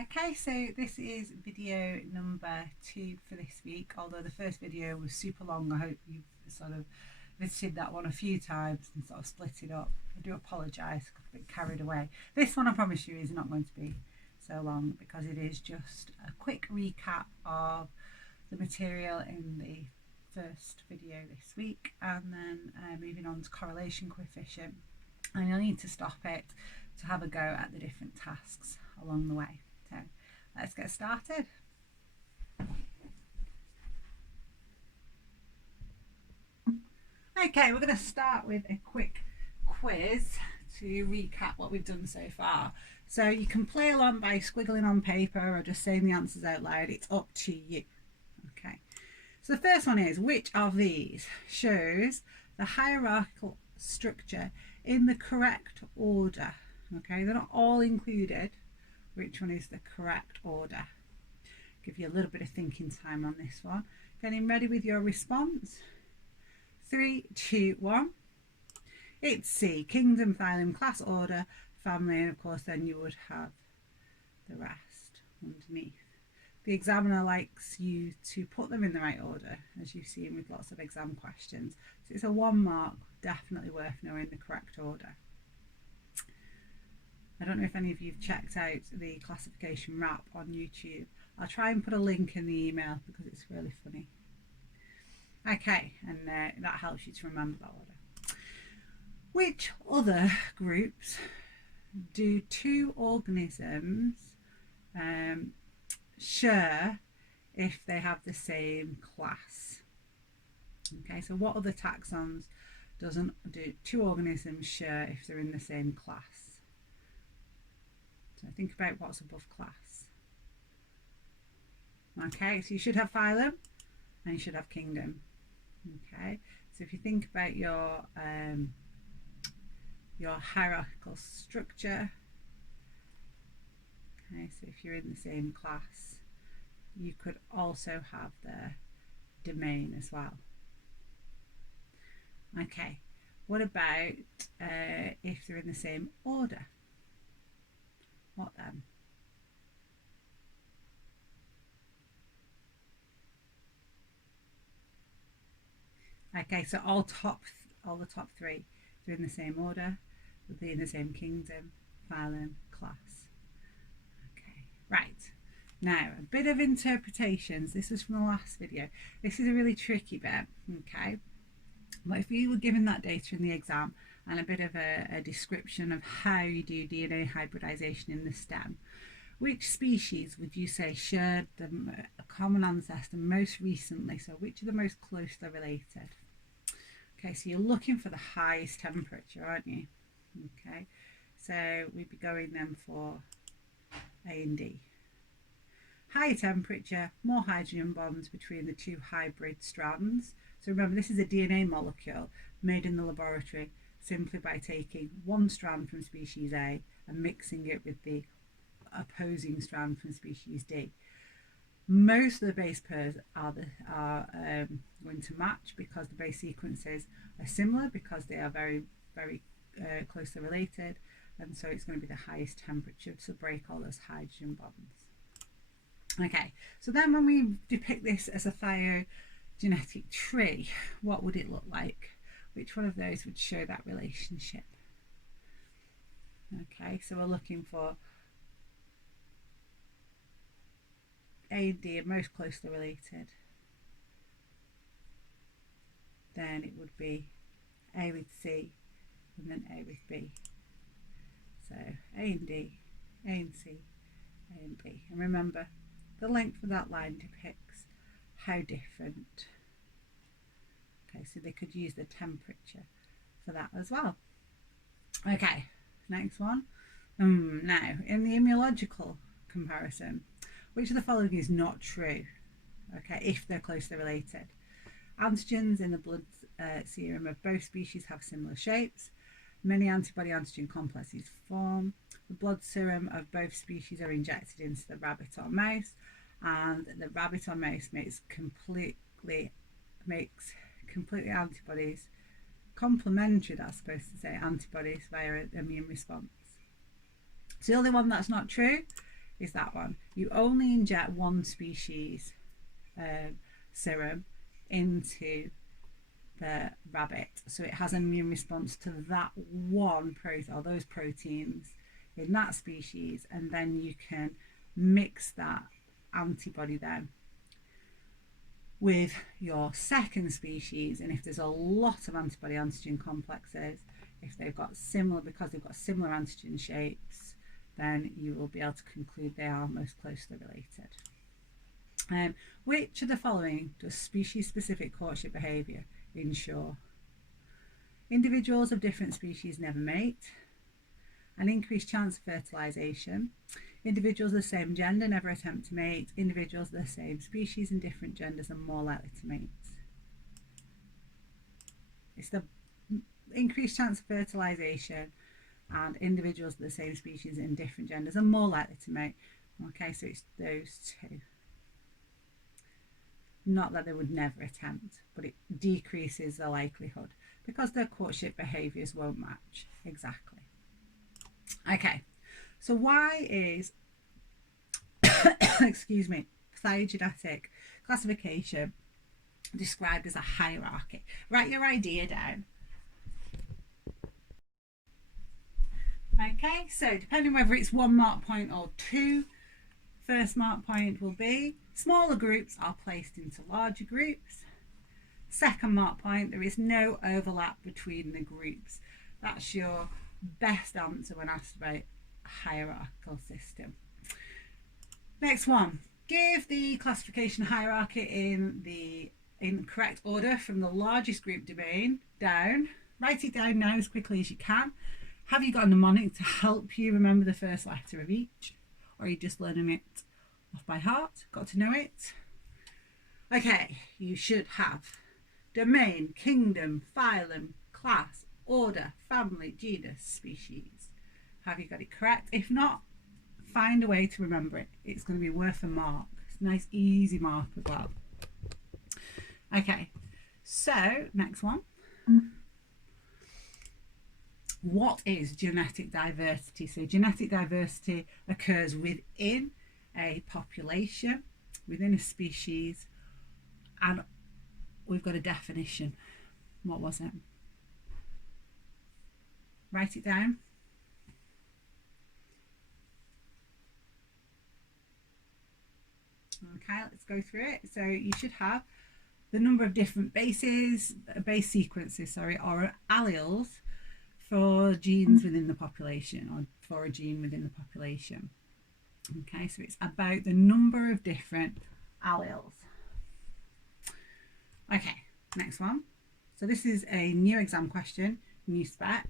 Okay, so this is video number 2 for this week. Although the first video was super long, I hope you've sort of visited that one a few times and sort of split it up. I do apologise, got a bit carried away. This one, I promise you, is not going to be so long because it is just a quick recap of the material in the first video this week, and then moving on to correlation coefficient. And you'll need to stop it to have a go at the different tasks along the way. So let's get started. Okay, we're going to start with a quick quiz to recap what we've done so far. So you can play along by squiggling on paper or just saying the answers out loud. It's up to you. Okay, so the first one is, which of these shows the hierarchical structure in the correct order? Okay, they're not all included. Which one is the correct order? Give you a little bit of thinking time on this one. Getting ready with your response. 3, 2, 1. It's C, kingdom, phylum, class, order, family, and of course then you would have the rest underneath. The examiner likes you to put them in the right order, as you've seen with lots of exam questions. So it's a 1 mark, definitely worth knowing the correct order. I don't know if any of you've checked out the classification wrap on YouTube. I'll try and put a link in the email because it's really funny. Okay, and that helps you to remember that order. Which other groups do 2 organisms share if they have the same class? Okay, so what other taxons doesn't do 2 organisms share if they're in the same class? So think about what's above class. Okay, so you should have phylum and you should have kingdom. Okay, so if you think about your hierarchical structure, okay, so if you're in the same class, you could also have the domain as well. Okay, what about if they're in the same order? What then? Okay, so all the top 3, they're in the same order, they're in the same kingdom, phylum, class. Okay, right. Now, a bit of interpretations. This is from the last video. This is a really tricky bit, okay? But if you were given that data in the exam and a bit of a description of how you do DNA hybridization in the stem, which species would you say shared a common ancestor most recently? So which are the most closely related? Okay, so you're looking for the highest temperature, aren't you? Okay, so we'd be going then for A and D. Higher temperature, more hydrogen bonds between the 2 hybrid strands. So remember, this is a DNA molecule made in the laboratory simply by taking 1 strand from species A and mixing it with the opposing strand from species D. Most of the base pairs are going to match because the base sequences are similar, because they are very, very closely related, and so it's going to be the highest temperature to break all those hydrogen bonds. Okay, so then when we depict this as a phylogenetic tree, what would it look like? Which one of those would show that relationship? Okay, so we're looking for A and D are most closely related. Then it would be A with C and then A with B. So A and D, A and C, A and B. And remember, the length of that line depicts how different. Okay, so they could use the temperature for that as well. Okay, next one. Now, in the immunological comparison, which of the following is not true? Okay, if they're closely related. Antigens in the blood serum of both species have similar shapes. Many antibody-antigen complexes form. The blood serum of both species are injected into the rabbit or mouse, and the rabbit or mouse makes completely antibodies, complementary, that's supposed to say, antibodies via immune response. So the only one that's not true is that one. You only inject one species serum into the rabbit, so it has an immune response to that one protein or those proteins in that species, and then you can mix that antibody then with your second species, and if there's a lot of antibody antigen complexes, if they've got similar, because they've got similar antigen shapes, then you will be able to conclude they are most closely related. Which of the following does species-specific courtship behaviour ensure? Individuals of different species never mate. An increased chance of fertilisation. Individuals of the same gender never attempt to mate. Individuals of the same species and different genders are more likely to mate. It's the increased chance of fertilisation and individuals of the same species and different genders are more likely to mate. Okay, so it's those two. Not that they would never attempt, but it decreases the likelihood because their courtship behaviours won't match exactly. Okay, so why is excuse me, phylogenetic classification described as a hierarchy? Write your idea down. Okay, so depending whether it's 1 mark point or 2, first mark point will be smaller groups are placed into larger groups. Second mark point, there is no overlap between the groups. That's your best answer when asked about a hierarchical system. Next one, give the classification hierarchy in the correct order from the largest group domain down. Write it down now as quickly as you can. Have you got a mnemonic to help you remember the first letter of each? Or are you just learning it off by heart? Got to know it? Okay, you should have domain, kingdom, phylum, class, order, family, genus, species. Have you got it correct? If not, find a way to remember it. It's going to be worth a mark. It's a nice easy mark as well. Okay, so next one. What is genetic diversity? So genetic diversity occurs within a population, within a species, and we've got a definition. What was it? Write it down. Okay, let's go through it. So you should have the number of different base sequences, or alleles for genes within the population, or for a gene within the population. Okay, so it's about the number of different alleles. Okay, next one. So this is a new exam question, new spec.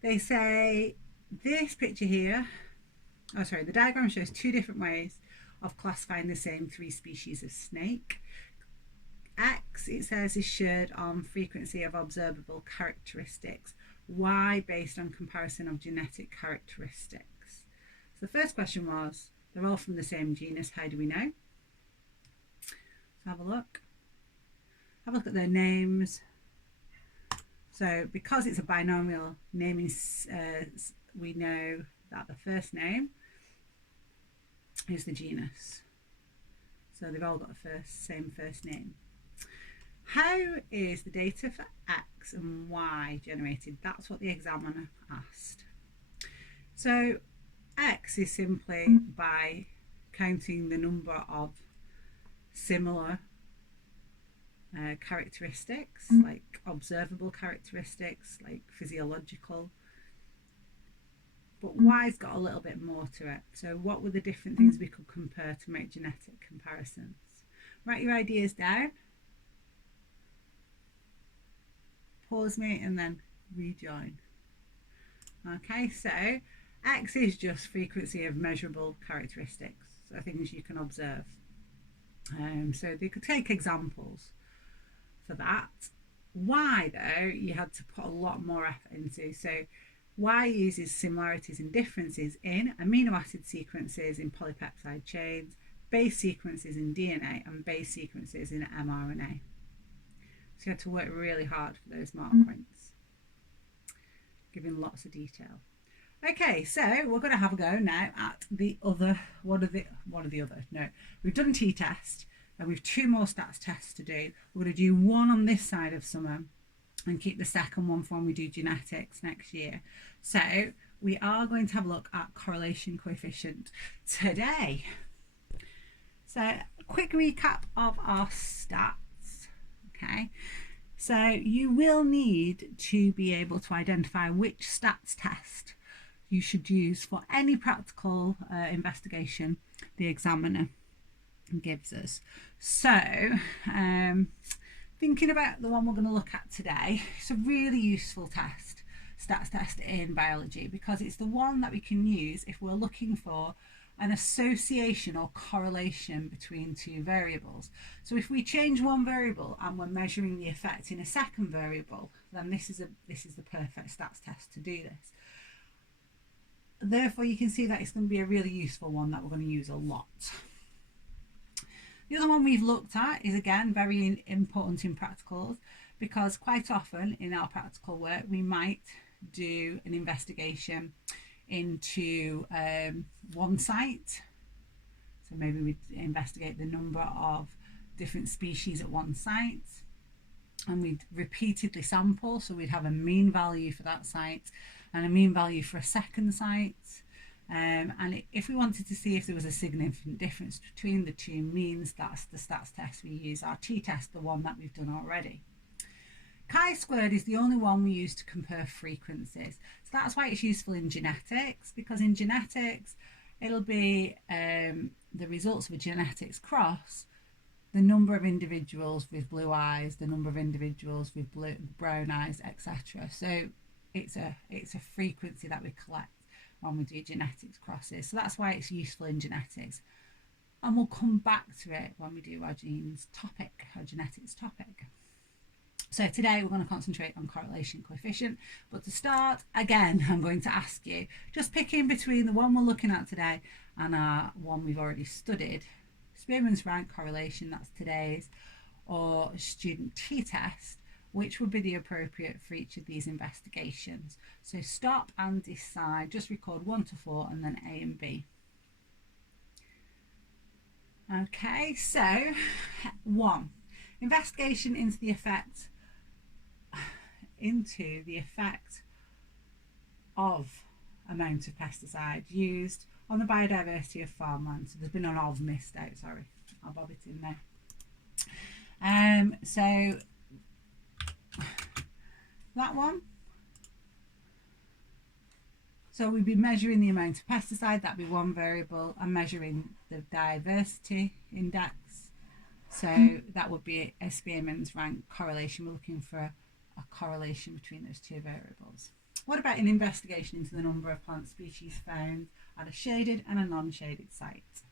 They say this picture here, the diagram shows 2 different ways of classifying the same 3 species of snake. X, it says, is shared on frequency of observable characteristics. Y, based on comparison of genetic characteristics. So the first question was, they're all from the same genus, how do we know? So have a look. Have a look at their names. So because it's a binomial naming, we know that the first name is the genus. So they've all got the same first name. How is the data for X and Y generated? That's what the examiner asked. So X is simply by counting the number of similar characteristics, like observable characteristics, like physiological. But Y's got a little bit more to it. So what were the different things we could compare to make genetic comparisons? Write your ideas down. Pause me and then rejoin. Okay, so X is just frequency of measurable characteristics, so things you can observe. So they could take examples for that. Y, though, you had to put a lot more effort into. So Y uses similarities and differences in amino acid sequences in polypeptide chains, base sequences in DNA, and base sequences in mRNA. So you had to work really hard for those mark points, giving lots of detail. Okay, so we're going to have a go now at the other one of the other. No, we've done t-test and we've 2 more stats tests to do. We're going to do one on this side of summer and keep the second one for when we do genetics next year. So we are going to have a look at correlation coefficient today. So quick recap of our stats. Okay, so you will need to be able to identify which stats test you should use for any practical investigation the examiner gives us. So thinking about the one we're going to look at today, it's a really useful test, stats test in biology, because it's the one that we can use if we're looking for an association or correlation between 2 variables. So if we change one variable and we're measuring the effect in a second variable, then this is the perfect stats test to do this. Therefore, you can see that it's going to be a really useful one that we're going to use a lot. The other one we've looked at is, again, very important in practicals, because quite often in our practical work we might do an investigation into one site. So maybe we investigate the number of different species at one site, and we'd repeatedly sample, so we'd have a mean value for that site and a mean value for a second site. And if we wanted to see if there was a significant difference between the 2 means, that's the stats test we use, our t-test, the one that we've done already. Chi-squared is the only one we use to compare frequencies. So that's why it's useful in genetics, because in genetics it'll be the results of a genetics cross, the number of individuals with blue eyes, the number of individuals with brown eyes, etc. So it's a frequency that we collect when we do genetics crosses. So that's why it's useful in genetics. And we'll come back to it when we do our genes topic, our genetics topic. So today we're going to concentrate on correlation coefficient. But to start, again, I'm going to ask you, just picking between the one we're looking at today and our one we've already studied, Spearman's rank correlation, that's today's, or student t-test, which would be the appropriate for each of these investigations. So stop and decide, just record 1 to 4 and then A and B. Okay, so 1, investigation into the effect of amount of pesticide used on the biodiversity of farmland. So there's been an of missed out, sorry, I'll bob it in there. So that one, so we'd be measuring the amount of pesticide, that'd be one variable, and measuring the diversity index, so that would be a Spearman's rank correlation. We're looking for a correlation between those 2 variables. What about an investigation into the number of plant species found at a shaded and a non-shaded site?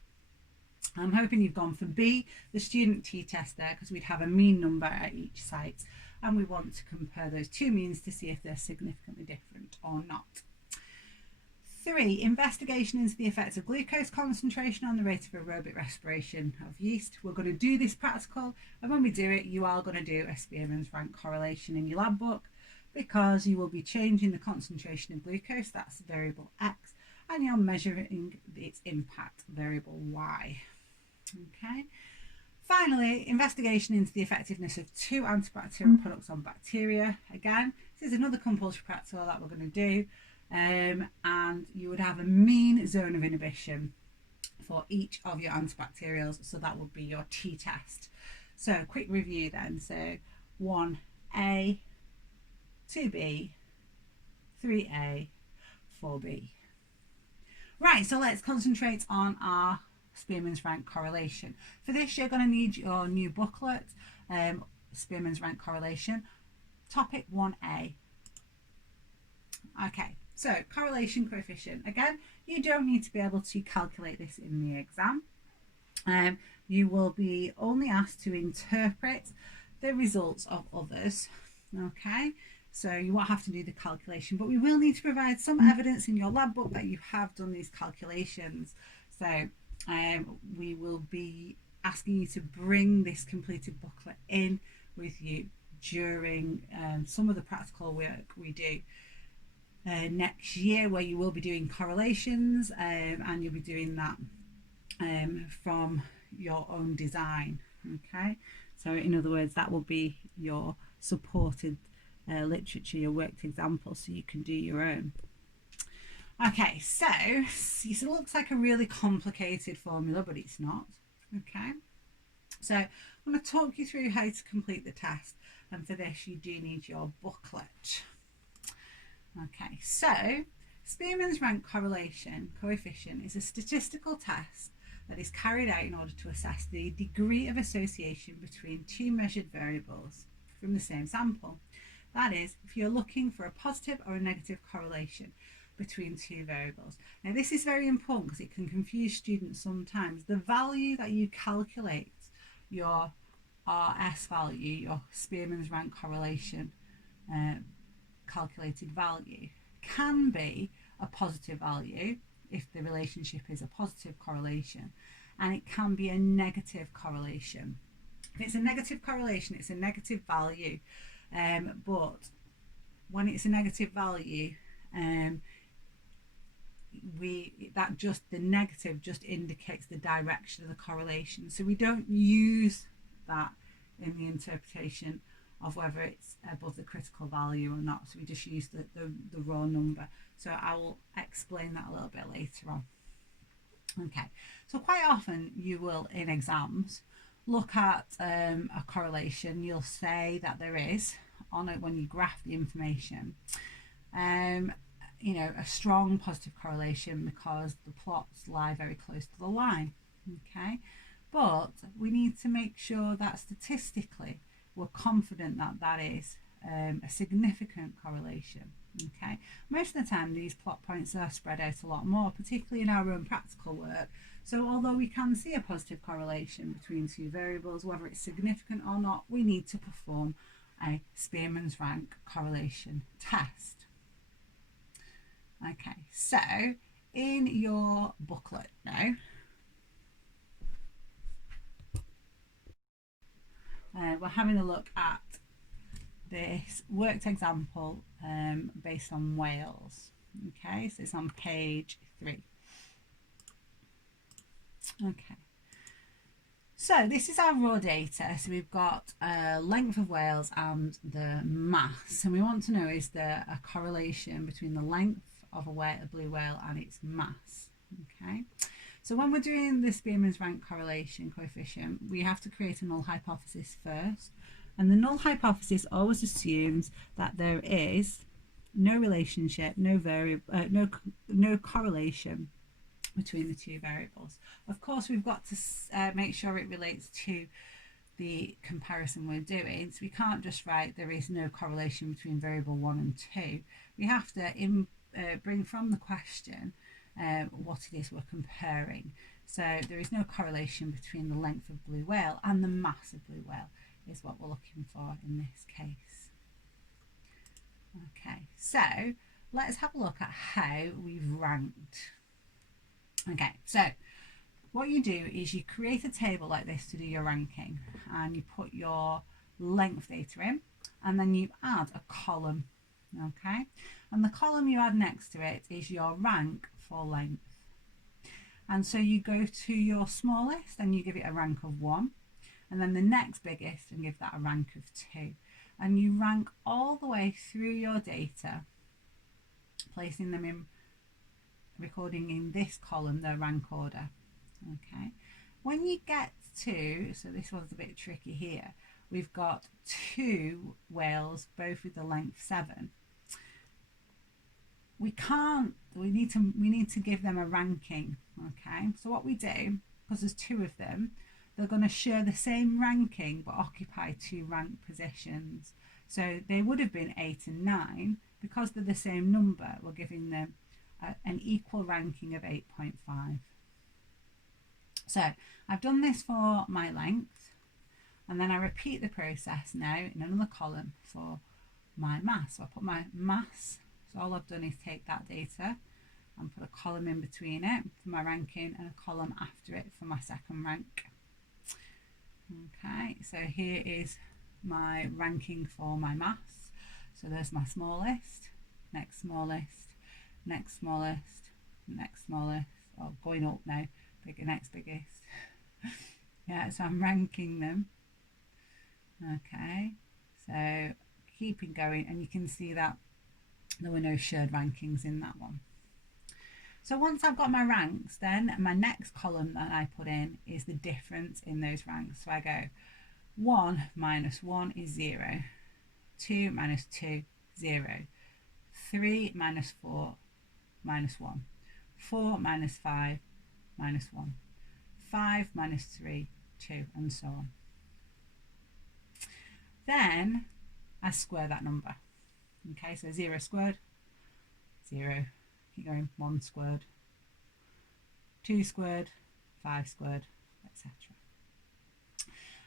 I'm hoping you've gone for B, the student t-test there, because we'd have a mean number at each site, and we want to compare those 2 means to see if they're significantly different or not. 3, investigation into the effects of glucose concentration on the rate of aerobic respiration of yeast. We're going to do this practical, and when we do it, you are going to do a Spearman's rank correlation in your lab book, because you will be changing the concentration of glucose, that's variable X, and you're measuring its impact, variable Y. Okay. Finally, investigation into the effectiveness of 2 antibacterial products on bacteria. Again, this is another compulsory practical that we're going to do, and you would have a mean zone of inhibition for each of your antibacterials, so that would be your t-test. So quick review then, so 1A, 2B, 3A, 4B. Right, so let's concentrate on our Spearman's rank correlation. For this, you're going to need your new booklet, Spearman's rank correlation, topic 1A. Okay, so correlation coefficient. Again, you don't need to be able to calculate this in the exam. You will be only asked to interpret the results of others. Okay, so you won't have to do the calculation, but we will need to provide some evidence in your lab book that you have done these calculations. So we will be asking you to bring this completed booklet in with you during some of the practical work we do. next year, where you will be doing correlations, and you'll be doing that from your own design. Okay, so in other words, that will be your supported literature, your worked example, so you can do your own. Okay, so it looks like a really complicated formula, but it's not. Okay, so I'm going to talk you through how to complete the test, and for this you do need your booklet. Okay, so Spearman's rank correlation coefficient is a statistical test that is carried out in order to assess the degree of association between two measured variables from the same sample. That is, if you're looking for a positive or a negative correlation between two variables. Now this is very important because it can confuse students sometimes. The value that you calculate your RS value, your Spearman's rank correlation calculated value, can be a positive value if the relationship is a positive correlation, and it can be a negative correlation. If it's a negative correlation, it's a negative value, but when it's a negative value, the negative just indicates the direction of the correlation, so we don't use that in the interpretation of whether it's above the critical value or not, so we just use the raw number. So I will explain that a little bit later on. Okay, so quite often you will, in exams, look at a correlation. You'll say that there is, on it when you graph the information, you know, a strong positive correlation because the plots lie very close to the line. Okay, but we need to make sure that statistically we're confident that that is a significant correlation. Okay, most of the time these plot points are spread out a lot more, particularly in our own practical work. So although we can see a positive correlation between two variables, whether it's significant or not, we need to perform a Spearman's rank correlation test. Okay, so in your booklet now, we're having a look at this worked example based on Wales. Okay, so it's on page 3. Okay, so this is our raw data. So we've got length of Wales and the mass, and we want to know, is there a correlation between the length of a blue whale and its mass? Okay, so when we're doing the Spearman's rank correlation coefficient, we have to create a null hypothesis first, and the null hypothesis always assumes that there is no relationship, no correlation between the two variables. Of course, we've got to make sure it relates to the comparison we're doing, so we can't just write there is no correlation between variable 1 and 2. We have to bring from the question what it is we're comparing. So there is no correlation between the length of blue whale and the mass of blue whale is what we're looking for in this case. Okay, so let's have a look at how we've ranked. Okay, so what you do is you create a table like this to do your ranking, and you put your length data in, and then you add a column. Okay, and the column you add next to it is your rank for length. And so you go to your smallest and you give it a rank of 1, and then the next biggest and give that a rank of 2. And you rank all the way through your data, placing them in, recording in this column their rank order. Okay, when you get to, so this one's a bit tricky here, we've got 2 whales, both with the length 7. We need to give them a ranking. Okay, so what we do, because there's 2 of them, they're going to share the same ranking but occupy 2 rank positions. So they would have been 8 and 9. Because they're the same number, we're giving them an equal ranking of 8.5. So I've done this for my length, and then I repeat the process now in another column for my mass. So I put my mass, so all I've done is take that data and put a column in between it for my ranking and a column after it for my second rank. Okay, so here is my ranking for my mass. So there's my smallest. next smallest, next smallest, next smallest, oh, going up now, next biggest. Yeah, so I'm ranking them. Okay, so keeping going, and you can see that there were no shared rankings in that one. So once I've got my ranks, then my next column that I put in is the difference in those ranks. So I go 1 minus 1 is 0, 2 minus 2, 0, 3 minus 4, minus 1, 4 minus 5, minus 1, 5 minus 3, 2, and so on. Then I square that number. Okay, so 0 squared, 0, keep going, 1 squared, 2 squared, 5 squared, etc.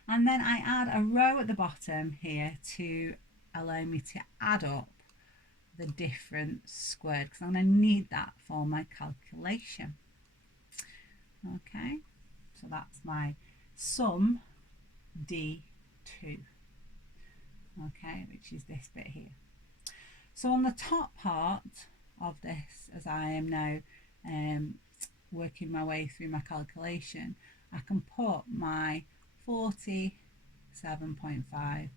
And then I add a row at the bottom here to allow me to add up the difference squared, because I'm going to need that for my calculation. Okay, so that's my sum D2, okay, which is this bit here. So on the top part of this, as I am now working my way through my calculation, I can put my 47.5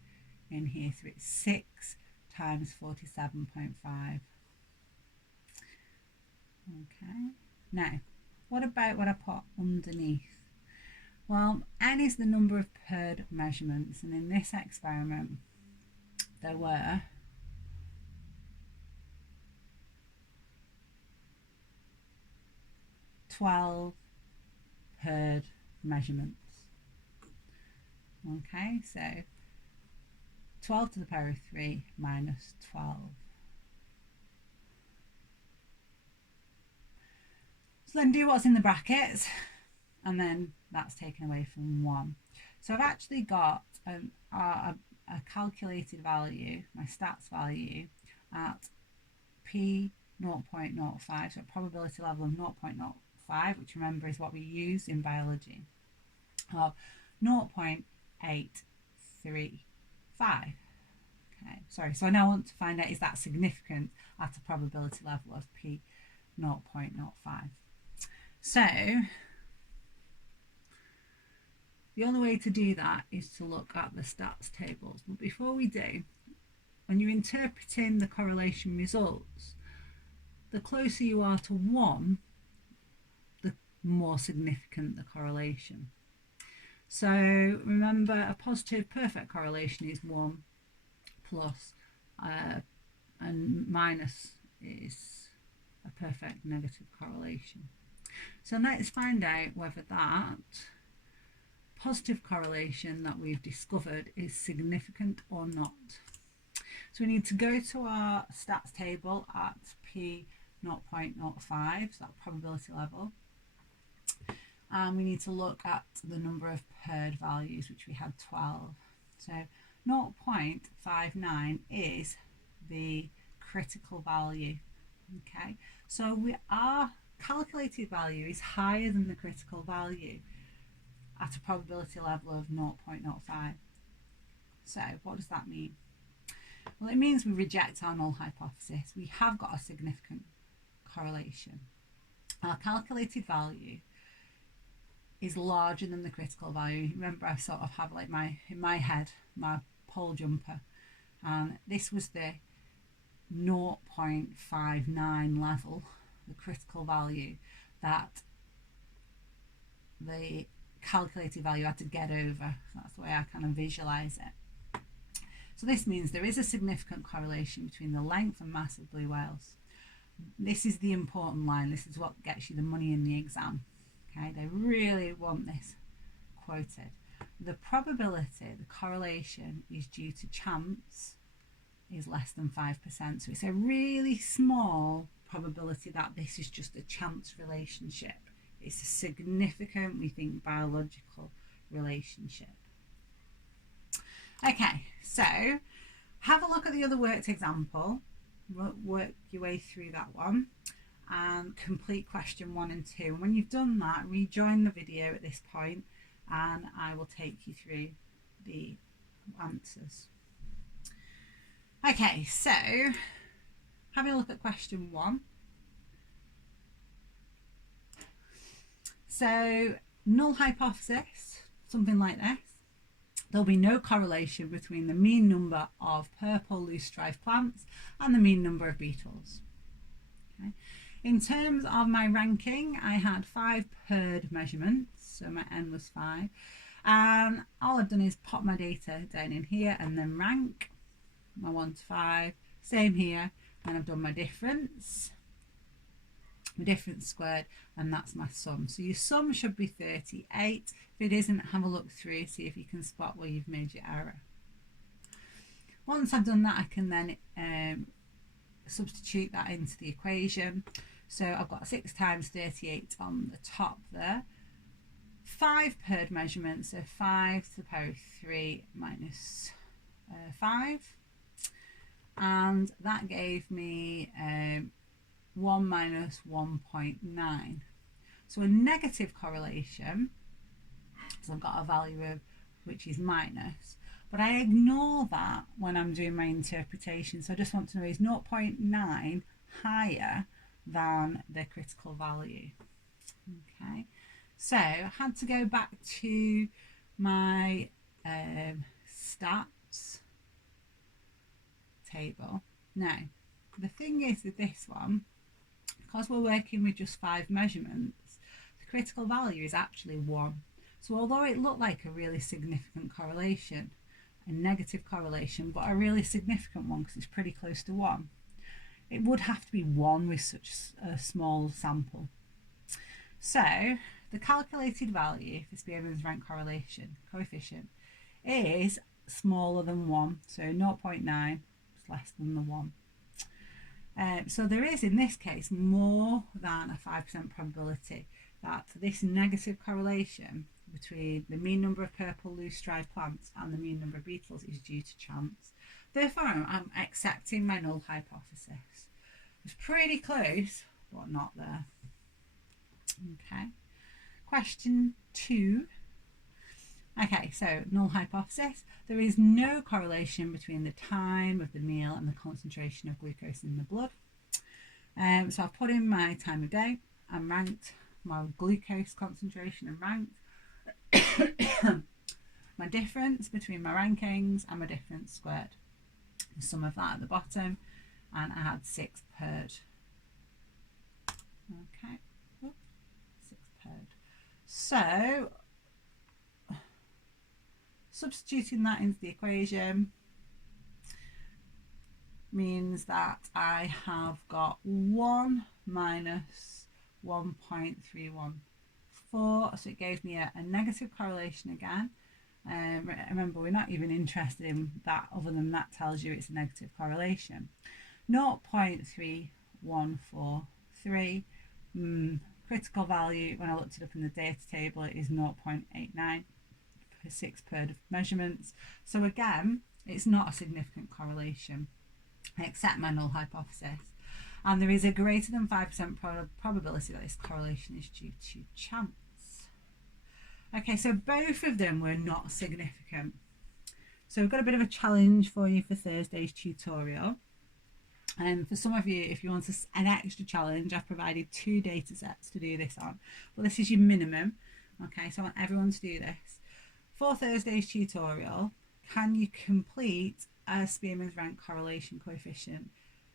in here, so it's 6 times 47.5. Okay, now what about what I put underneath? Well, n is the number of paired measurements, and in this experiment there were 12 paired measurements. Okay, so 12 to the power of 3 minus 12. So then do what's in the brackets, and then that's taken away from 1. So I've actually got a calculated value, my stats value, at P 0.05, so a probability level of 0.05, which remember is what we use in biology, of 0.835. Okay, sorry, so I now want to find out, is that significant at a probability level of P 0.05. So the only way to do that is to look at the stats tables. But before we do, when you're interpreting the correlation results, the closer you are to 1, the more significant the correlation. So remember, a positive perfect correlation is 1 plus, and minus is a perfect negative correlation. So let's find out whether that positive correlation that we've discovered is significant or not. So we need to go to our stats table at P 0.05, so that probability level, and we need to look at the number of paired values, which we had 12. So 0.59 is the critical value. Okay, so our calculated value is higher than the critical value at a probability level of 0.05. So what does that mean? Well, it means we reject our null hypothesis. We have got a significant correlation. Our calculated value is larger than the critical value. Remember, I sort of have like in my head my pole jumper, and this was the 0.59 level, the critical value that the calculated value had to get over. That's the way I kind of visualize it. So this means there is a significant correlation between the length and mass of blue whales. This is the important line. This is what gets you the money in the exam. Okay, they really want this quoted. The probability, the correlation, is due to chance is less than 5%. So it's a really small probability that this is just a chance relationship. It's a significant, we think, biological relationship. Okay, so have a look at the other worked example, work your way through that one, and complete question 1 and 2. And when you've done that, rejoin the video at this point and I will take you through the answers. Okay, so having a look at question 1. So null hypothesis, something like this. There'll be no correlation between the mean number of purple loosestrife plants and the mean number of beetles. Okay. In terms of my ranking, I had 5 paired measurements, so my n was 5. And all I've done is pop my data down in here and then rank my 1 to 5. Same here, and I've done my difference squared, and that's my sum. So your sum should be 38. If it isn't, have a look through, see if you can spot where you've made your error. Once I've done that, I can then substitute that into the equation. So I've got 6 times 38 on the top there. 5 paired measurements, so 5 to the power of 3 minus 5. And that gave me 1 minus 1.9. So a negative correlation, so I've got a value of which is minus, but I ignore that when I'm doing my interpretation. So I just want to know, is 0.9 higher than the critical value? Okay, so I had to go back to my stats table. Now, the thing is with this one, because we're working with just 5 measurements, the critical value is actually 1. So although it looked like a really significant correlation, a negative correlation, but a really significant one because it's pretty close to 1, it would have to be 1 with such a small sample. So the calculated value for Spearman's rank correlation coefficient is smaller than 1, so 0.9 is less than the 1. So there is, in this case, more than a 5% probability that this negative correlation between the mean number of purple loosestrife plants and the mean number of beetles is due to chance. Therefore, I'm accepting my null hypothesis. It's pretty close, but not there. Okay. Question 2. Okay, so null hypothesis. There is no correlation between the time of the meal and the concentration of glucose in the blood. So I've put in my time of day and ranked my glucose concentration and ranked my difference between my rankings and my difference squared. The sum of that at the bottom, and I had 6 paired. Okay, 6 paired. So substituting that into the equation means that I have got 1 minus 1.314, so it gave me a negative correlation again. Remember, we're not even interested in that, other than that tells you it's a negative correlation. 0.3143, critical value, when I looked it up in the data table, it is 0.89 for 6 paired measurements. So again, it's not a significant correlation. I accept my null hypothesis, and there is a greater than 5% probability that this correlation is due to chance. Okay, so both of them were not significant. So we've got a bit of a challenge for you for Thursday's tutorial. And for some of you, if you want an extra challenge, I've provided 2 data sets to do this on. But this is your minimum. Okay, so I want everyone to do this. For Thursday's tutorial, can you complete a Spearman's rank correlation coefficient?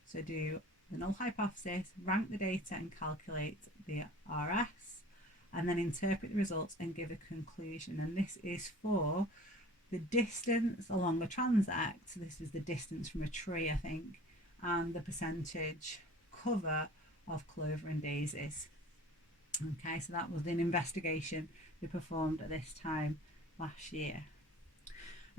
So do the null hypothesis, rank the data and calculate the RS, and then interpret the results and give a conclusion. And this is for the distance along a transect. So this is the distance from a tree, I think, and the percentage cover of clover and daisies. Okay, so that was an investigation we performed at this time last year.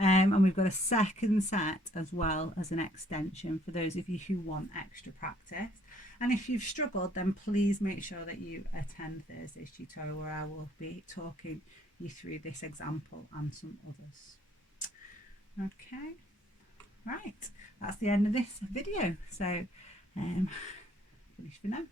And we've got a second set as well as an extension for those of you who want extra practice. And if you've struggled, then please make sure that you attend Thursday's tutorial, where I will be talking you through this example and some others. Okay, right, that's the end of this video. So finish for now.